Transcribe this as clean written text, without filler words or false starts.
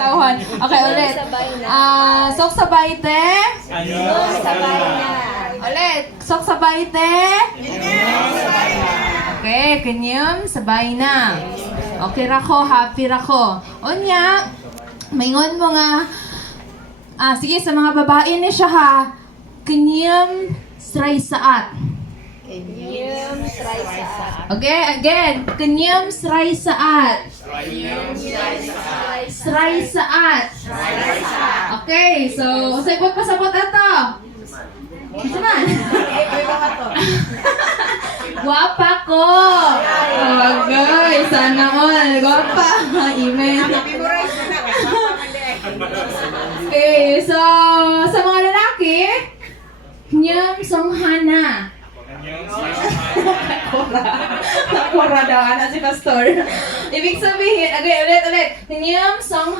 tauhan. Okay, ulit. Sok sabay te. Ulit. Sok sabay te. Okay, kanyam sabay na. Okay rako, happy rako. Unya, maingon mo nga. Sige, sa mga babae ni siya ha. Kanyam sray saat. Okay, again. Kanyam sray saat. Sray saat. Okay, so sabot pa sabot ato. Isa man. Guwapa ko. Okay, sana all. Guwapa. Email. Okay, so sa mga lalaki, Nyam Songhana. Nakura daw, si Pastor. Ibig sabihin, ulit. Nyam Songhana.